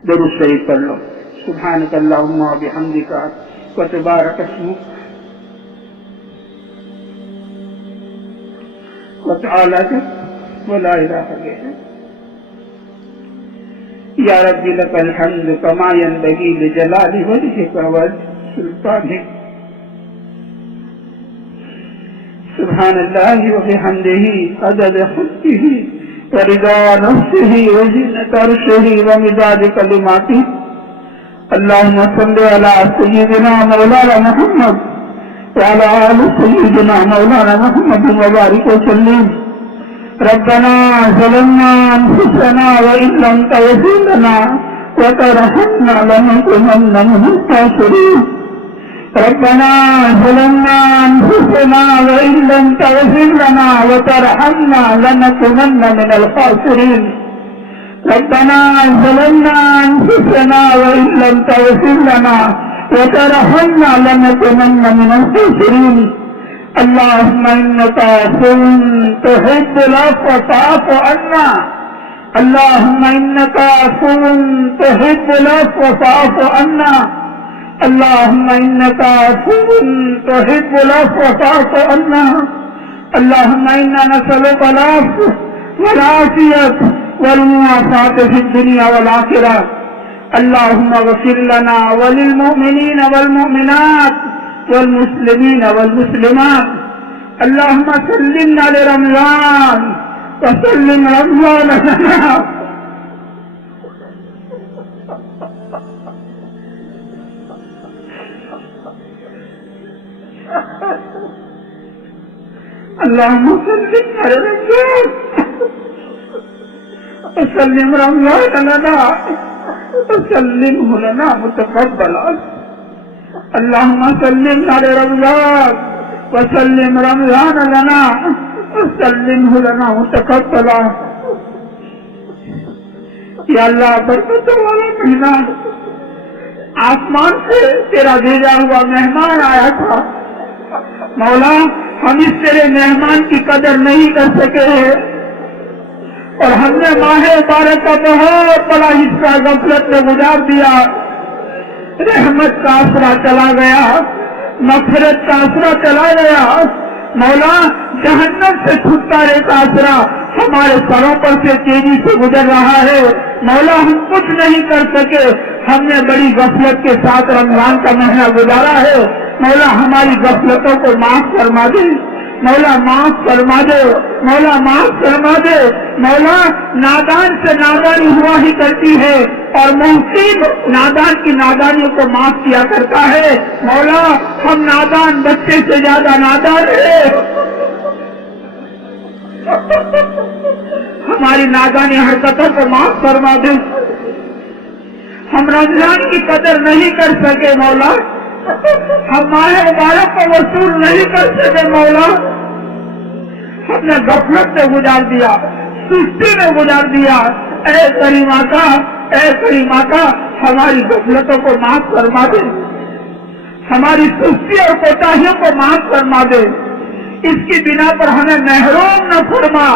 درود شریف پڑھ لو. سبحانک اللہم و بحمدک و تبارک اسمک و تعالی جدک و لا الہ غیرک. یا ربی لک الحمد کما ینبغی لجلال وجہک و سلطانک. سبحان اللہ و بحمدہ عدد خلقہ ورضا نفسہ وزینۃ عرشہ ومداد کلماتہ. اللہم صل علی سیدنا مولانا محمد وعلی آل سیدنا مولانا محمد وبارک وسلم. ربنا ظلمنا انفسنا وان لم تغفر لنا وترحمنا لنكونن من الخاسرين. ربنا ظلمنا انفسنا وان لم تغفر لنا وترحمنا لنكونن من الخاسرين. ربنا ظلمنا انفسنا وان لم تغفر لنا وترحمنا لنكونن من الخاسرين. اللهم انك عفو تحب العفو فاعف عنا. اللهم انك عفو تحب العفو فاعف عنا. اللهم انك عفو تحب العفو فاعف عنا. اللهم انا نسألك العفو والعافية والمعافاة في الدنيا والآخرة. اللهم اغفر لنا وللمؤمنين والمؤمنات والمسلمين والمسلمات. اللهم سلمنا لرمضان وسلم رمضان لنا. اللهم سلمنا لرمضان وسلم رمضان لنا وسلمه لنا متقبلا. اللهم سلمنا لرمضان وسلم رمضان لنا وسلمه لنا متقبلا. یا اللہ برکتوں والا مہینہ، آسمان سے تیرا بھیجا ہوا مہمان آیا تھا. مولا ہم اس تیرے مہمان کی قدر نہیں کر سکے اور ہم نے ماہ مبارک کا بہت بڑا حصہ غفلت میں گزار دیا. رحمت کا آسرا چلا گیا، مغفرت کا آسرا چلا گیا. مولا جہنم سے چھٹکارے کا آسرا ہمارے سروں پر سے تیزی سے گزر رہا ہے. مولا ہم کچھ نہیں کر سکے، ہم نے بڑی غفلت کے ساتھ رمضان کا مہینہ گزارا ہے. مولا ہماری غفلتوں کو معاف فرما دے. مولا معاف فرما دے. مولا معاف فرما دے. مولا نادان سے نادانی ہوا ہی کرتی ہے اور محسن نادان کی نادانیوں کو معاف کیا کرتا ہے. مولا ہم نادان بچے سے زیادہ نادان ہیں. ہماری نادانی حرکتوں کو معاف فرما دے. ہم رمضان کی قدر نہیں کر سکے مولا. ہم ماہ مبارک کو وصول نہیں کر سکے مولا. ہم نے غفلت میں گزار دیا، سستی میں گزار دیا. اے کریم آقا، اے کریم آقا، ہماری غفلتوں کو معاف فرما دے. ہماری سستی اور کوتاہیوں کو معاف فرما دے. اس کی بنا پر ہمیں محروم نہ فرما.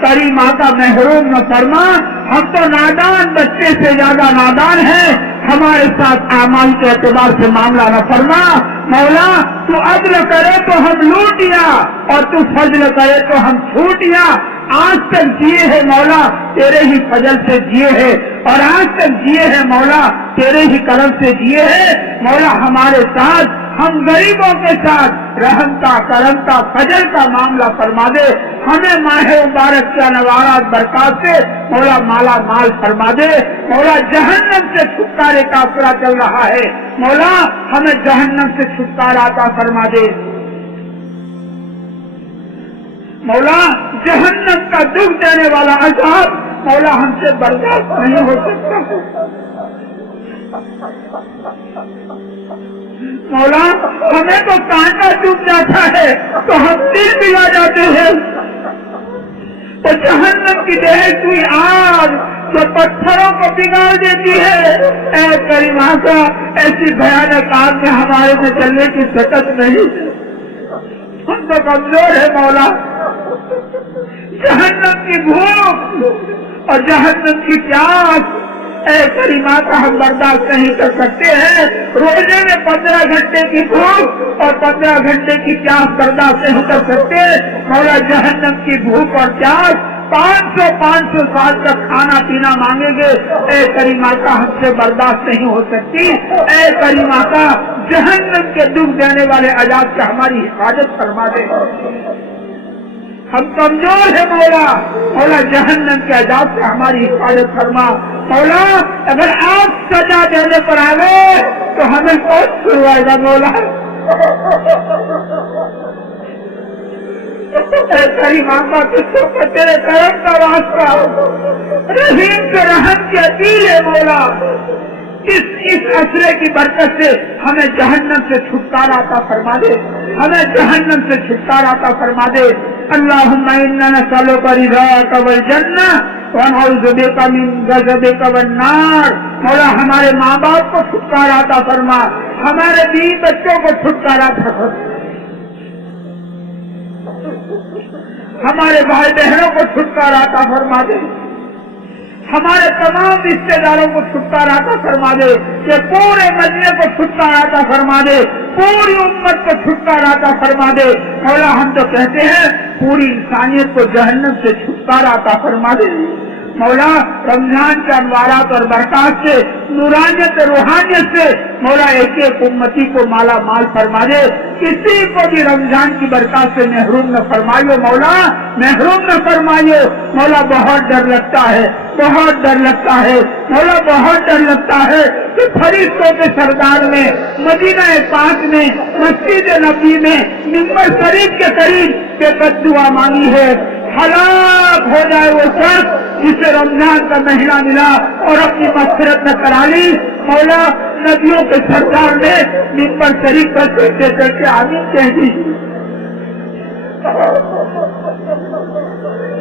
کریم آقا محروم نہ فرما. ہم تو نادان بچے سے زیادہ نادان ہیں. ہمارے ساتھ اعمال کے اعتبار سے معاملہ نہ فرما. مولا تو عدل کرے تو ہم لوٹیا اور تو فضل کرے تو ہم چھوٹیا. آج تک جیے ہیں مولا تیرے ہی فضل سے جیے ہیں اور آج تک جیے ہیں مولا تیرے ہی کرم سے جیے ہیں. مولا ہمارے ساتھ، ہم غریبوں کے ساتھ رحم کا، کرم کا، فضل کا معاملہ فرما دے. ہمیں ماہ مبارک کے انوارات برکات سے مولا مالا مال فرما دے. مولا جہنم سے چھٹکارے کا آسرا چل رہا ہے. مولا ہمیں جہنم سے چھٹکارا عطا فرما دے. مولا جہنم کا دکھ دینے والا عذاب مولا ہم سے برداشت نہیں ہو سکتا. مولا ہمیں تو کانٹا چوب جاتا ہے تو ہم دل بگا جاتے ہیں. تو جہنم کی دہشت ہوئی آگ جو پتھروں کو بگاڑ دیتی ہے، اے کریم آقا ایسی بھیانک آگ میں ہمارے میں چلنے کی طاقت نہیں. ہم تو کمزور ہے مولا. جہنم کی بھوک اور جہنم کی پیاس اے کریمہ کا ہم برداشت نہیں کر سکتے ہیں. روزے میں 15 گھنٹے کی بھوک اور 15 گھنٹے کی پیاس برداشت نہیں کر سکتے. مولا جہنم کی بھوک اور پیاس 500 سال تک کھانا پینا مانگیں گے. اے کریمہ کا ہم سے برداشت نہیں ہو سکتی. اے کریمہ کا جہنم کے ڈوب جانے والے عذاب سے ہماری حفاظت فرما دے. ہم کمزور ہیں مولا. مولا جہنم کے عذاب سے ہماری حفاظت فرما. مولا اگر آپ سزا دینے پر آ گئے تو ہمیں کون چھڑوائے گا مولا. کریمہ کا کسوں کو تیرے کرم کا واسطہ رحیم سے رحم کی اپیل ہے مولا. اس عصرے کی برکت سے ہمیں جہنم سے چھٹکارا عطا فرما دے. ہمیں جہنم سے چھٹکارا عطا فرما دے. اللہم انا نسألک رضاک والجنہ ونعوذ بک من غضبک والنار. مولا ہمارے ماں باپ کو چھٹکارا عطا فرما. ہمارے بیوی بچوں کو چھٹکارا عطا فرما. ہمارے بھائی بہنوں کو چھٹکارا عطا فرما دے. ہمارے تمام رشتے داروں کو چھٹکارا عطا فرما دے. کہ پورے مدینے کو چھٹکارا عطا فرما دے. پوری امت کو چھٹکارا عطا فرما دے. مولا ہم تو کہتے ہیں پوری انسانیت کو جہنم سے چھٹکارا عطا فرما دے. مولا رمضان کے انوارات اور برکات سے نورانیت روحانیت سے مولا ایک ایک امتی کو مالا مال فرما دے. کسی کو بھی رمضان کی برکات سے محروم نہ فرمائیو مولا. محروم نہ فرمائیو مولا. بہت ڈر لگتا ہے, بہت ڈر لگتا ہے مولا. بہت ڈر لگتا ہے کہ فرشتوں کے سردار میں مدینہ پاک میں مسجد نبی میں منبر شریف کے قریب کے بد دعا مانگی ہے. ہلاک ہو جائے وہ شخص جسے رمضان کا مہینہ ملا اور اپنی مغفرت نہ کرا لی. مولا نبیوں کے سردار نے منبر شریف پر چلتے چلتے آمین کہہ دی.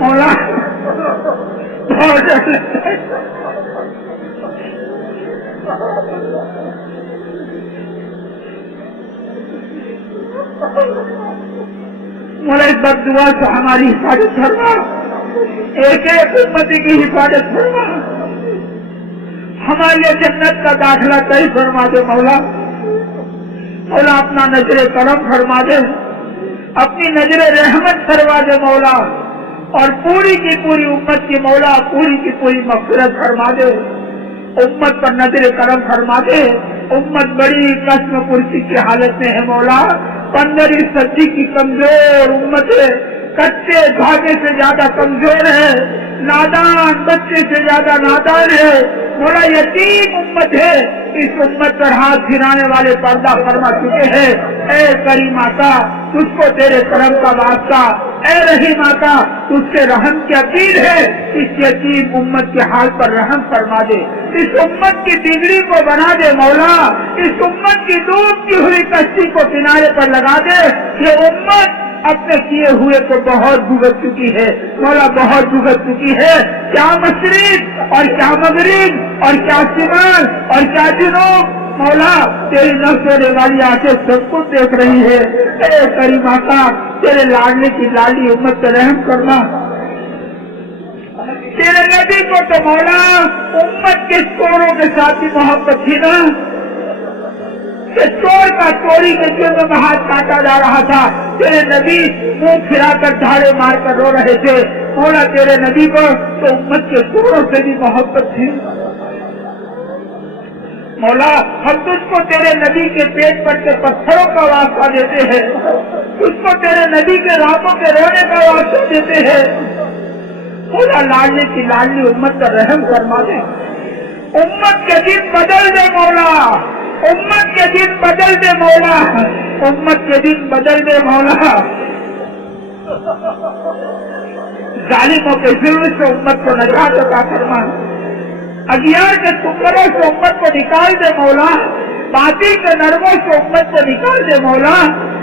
مولا بہت ڈر لگتا ہے. مولا اس بد دعا سے ہماری حفاظت فرما. ایک ایک امتی کی حفاظت فرما. ہماری جنت کا داخلہ طے فرما دے مولا. مولا اپنا نظر کرم فرما دے. اپنی نظر رحمت فرما دے مولا. اور پوری کی پوری امت کی مولا پوری کی پوری مغفرت فرما دے. امت پر نظر کرم فرما دے. امت بڑی قسم پرسی کی حالت میں ہے مولا. 15 صدی کی کمزور امت ہے. کچے دھاگے سے زیادہ کمزور ہے. نادان بچے سے زیادہ نادان ہے مولا. یتیم امت ہے. اس امت پر ہاتھ پھرانے والے پردہ فرما چکے ہیں. اے کریمہ کا تجھ کو تیرے کرم کا واسطہ. اے رحیمہ کا تجھ سے رحم کی اپیل ہے. اس یتیم امت کے حال پر رحم فرما دے. اس امت کی بگڑی کو بنا دے مولا. اس امت کی ڈوبتی ہوئی کشتی کو کنارے پر لگا دے. یہ امت اپنے کیے ہوئے کو بہت بھگت چکی ہے مولا. بہت بھگت چکی ہے. کیا مشرق اور کیا مغرب اور کیا شمال اور کیا جنوب مولا تیری نظر ہونے والی آنکھیں سب کچھ دیکھ رہی ہے. اے کریمہ کا تیرے لاڈلے کی لاڈلی امت پر رحم کرنا. تیرے نبی کو تو مولا امت کے چوروں کے ساتھ بھی محبت تھی نا. کہ چور کا چوری کے جرم میں ہاتھ کاٹا جا رہا تھا. تیرے نبی منہ پھرا کر دھاڑے مار کر رو رہے تھے مولا. تیرے نبی کو تو امت کے چوروں سے بھی محبت تھی مولا. ہم تجھ کو تیرے نبی کے پیٹ پر کے پتھروں کا واسطہ دیتے ہیں. تجھ کو تیرے نبی کے راتوں کے رونے کا واسطہ دیتے ہیں مولا. لاڈلے کی لاڈلی امت کا رحم فرما دے. امت کے دن بدل دے مولا. امت کے دن بدل دے مولا. امت کے دن بدل دے مولا. ظالموں کے ظلم سے امت کو نجات عطا فرما. اگیار کے سکروں سے امت کو نکال دے مولا. باطل کے نرموں سے امت کو نکال دے مولا.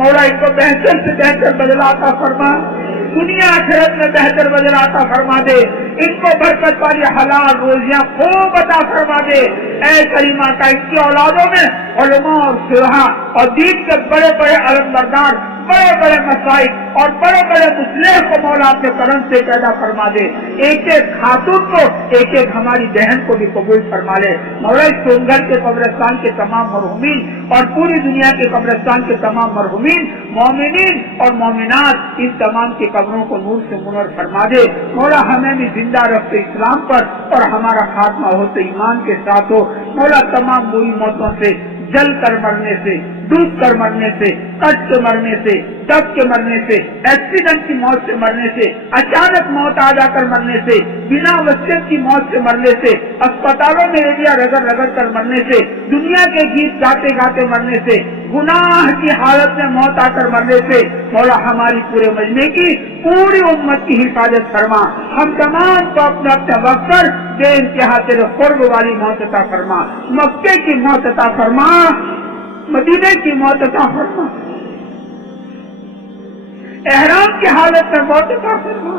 مولا ان کو بہتر سے بہتر بدلہ عطا فرما، دنیا آخرت میں بہتر بدلہ عطا فرما دے، ان کو برکت والی حلال روزیاں خوب عطا فرما دے۔ اے کریمہ کا ان کی اولادوں میں علماء اور فقہا اور دین کے بڑے بڑے علم بردار، بڑے بڑے مسائل اور بڑے بڑے مصلح کو مولا اپنے کرم سے پیدا فرما دے۔ ایک ایک خاتون کو، ایک ایک ہماری بہن کو بھی قبول فرما لے۔ مولا اس سونگھر کے قبرستان کے تمام مرحومین اور پوری دنیا کے قبرستان کے تمام مرحومین مومنین اور مومنات، ان تمام کی قبروں کو نور سے منور فرما دے۔ مولا ہمیں بھی زندہ رکھتے اسلام پر اور ہمارا خاتمہ ہوتے ایمان کے ساتھ ہو۔ مولا تمام بری موتوں سے، جل کر مرنے سے، ڈوب کر مرنے سے، کٹ کے مرنے سے، دب کے مرنے سے، ایکسیڈنٹ کی موت سے مرنے سے، اچانک موت آ جا کر مرنے سے، بنا وصیت کی موت سے مرنے سے، اسپتالوں میں ایریا رگڑ رگڑ کر مرنے سے، دنیا کے گیت گاتے گاتے مرنے سے، گناہ کی حالت میں موت آ کر مرنے سے، مولا ہماری پورے مجمع کی، پوری امت کی حفاظت فرما۔ ہم تمام کو اپنے اپنے وقت پر بے انتہا تیرے قرب والی موت عطا فرما، مکے کی موت عطا فرما، مدینے کی موت عطا فرما، احرام کی حالت میں موت عطا فرما،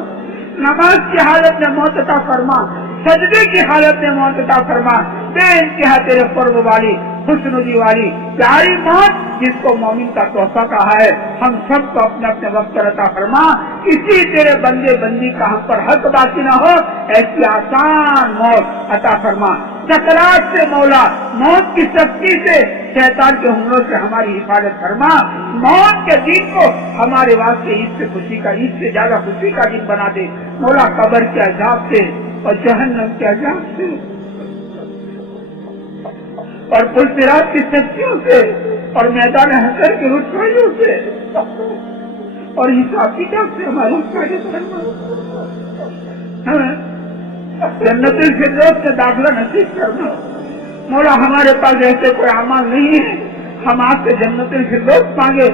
نماز کی حالت میں موت عطا فرما، سجدے کی حالت میں موت عطا فرما، بے انتہا تیرے قرب والی خوشنودی والی پیاری موت جس کو مومن کا تحفہ کہا ہے، ہم سب کو اپنے اپنے وقت پر عطا فرما۔ کسی تیرے بندے بندی کا ہم پر حق باقی نہ ہو، ایسی آسان موت عطا فرما۔ سکرات سے مولا، موت کی سختی سے، شیطان کے حملوں سے ہماری حفاظت فرما۔ موت کے دن کو ہمارے واسطے عید سے خوشی کا، عید سے زیادہ خوشی کا دن بنا دے مولا، قبر کے عذاب سے اور جہنم کے عذاب سے اور پل صراط کی سختیوں سے اور میدان حشر کی رسوائیوں سے اور حساب کتاب سے ہماری حفاظت فرما۔ جنت الفردوس میں داخلہ نصیب کرنا مولا۔ ہمارے پاس ایسے کوئی اعمال نہیں ہے ہم آپ سے جنت الفردوس مانگے،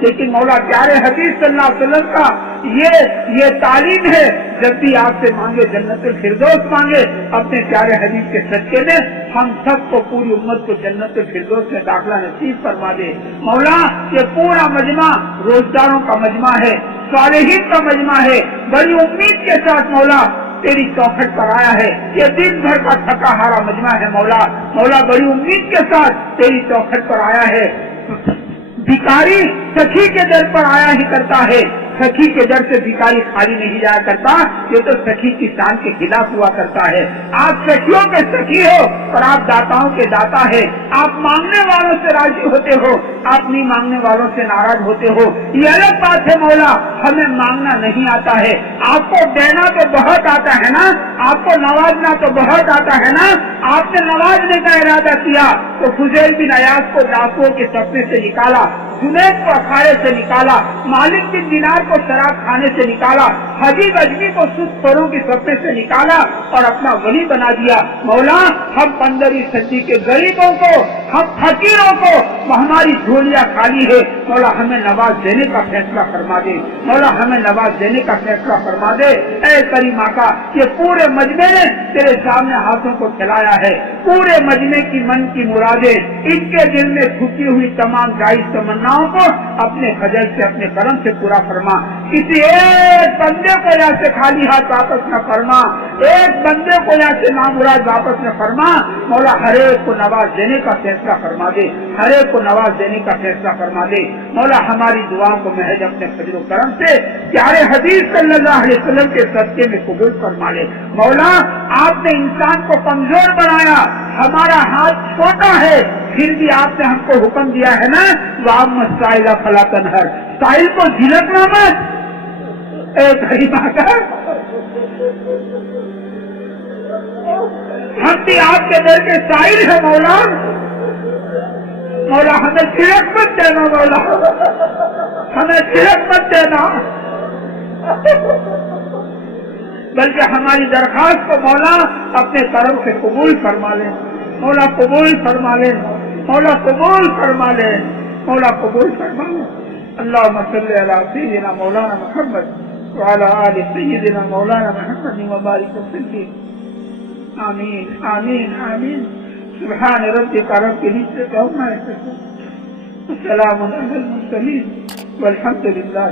لیکن مولا پیارے حدیث صلی اللہ علیہ وسلم کا یہ تعلیم ہے، جب بھی آپ سے مانگے جنت الفردوس مانگے۔ اپنے پیارے حدیث کے صدقے میں ہم سب کو، پوری امت کو جنت الفردوس میں داخلہ نصیب فرما دے مولا۔ یہ پورا مجمع روزداروں کا مجمع ہے، صالحین کا مجمع ہے، بڑی امید کے ساتھ مولا تیری چوکھٹ پر آیا ہے۔ یہ دن بھر کا تھکا ہارا مجمع ہے مولا، مولا بڑی امید کے ساتھ تیری چوکھٹ پر آیا ہے۔ بھکاری سخی کے در پر آیا ہی کرتا ہے، سخی کے در سے بھکاری خالی نہیں جایا کرتا، یہ تو سخی کی شان کے خلاف ہوا کرتا ہے۔ آپ سخیوں کے سخی ہو اور آپ داتاؤں کے داتا ہے۔ آپ مانگنے والوں سے راضی ہوتے ہو، آپ نہیں مانگنے والوں سے ناراض ہوتے ہو، یہ الگ بات ہے مولا۔ ہمیں مانگنا نہیں آتا ہے، آپ کو دینا تو بہت آتا ہے نا، آپ کو نوازنا تو بہت آتا ہے نا۔ آپ نے نوازنے کا ارادہ کیا تو فضیل بن عیاض کو ڈاکوؤں کے سپنے سے نکالا، جنید کو اکھاڑے سے نکالا، مالک بن دینار کو شراب کھانے سے نکالا، حبیب اجمی کو سود خوروں کی سپنے سے نکالا اور اپنا ولی بنا دیا۔ مولا ہم 15ویں صدی کے غریبوں کو، ہم فقیروں کو ہماری جھولیاں خالی ہے مولا، ہمیں نواز دینے کا فیصلہ فرما دے مولا، ہمیں نواز دینے کا فیصلہ فرما دے۔ اے کریم آقا، یہ پورے مجمع نے تیرے سامنے ہاتھوں کو کھلایا ہے، پورے مجمع کی من کی مرادیں، ان کے دل میں چھپی ہوئی تمام جائز تمناؤں کو اپنے فضل سے، اپنے کرم سے پورا فرما۔ کسی ایک بندے کو یہاں سے خالی ہاتھ واپس نہ فرما، ایک بندے کو یہاں سے نامراد واپس نہ فرما مولا، ہر ایک کو نواز دینے کا فیصلہ فرما دے، ہر ایک کو نواز دینے کا فیصلہ فرما دے مولا۔ ہماری دعاؤں کو محض اپنے فضل و کرم سے پیارے حدیث صلی اللہ علیہ وسلم کے صدقے میں قبول فرما لے مولا۔ آپ نے انسان کو کمزور بنایا، ہمارا ہاتھ چھوٹا ہے، پھر بھی آپ نے ہم کو حکم دیا ہے نا، وَأَمَّا السَّائِلَ فَلَا تَنْهَرْ، سائل کو جھلکنا مت۔ اے کریم آقا، ہم بھی آپ کے در کے سائل ہیں مولا، مولا ہمیں جھلک مت دینا مولا، ہمیں جھلک مت دینا، بلکہ ہماری درخواست کو مولا اپنے کرم سے قبول فرما لے مولا، قبول فرما لے مولا، قبول فرما لے مولا، قبول فرما لے۔ اللہم صلی علی سیدنا مولانا محمد وعلی آل سیدنا مولانا محمد وبارک وسلم۔ آمین آمین آمین۔ سبحان ربک رب العزۃ عما یصفون السلام علی المرسلین والحمد للہ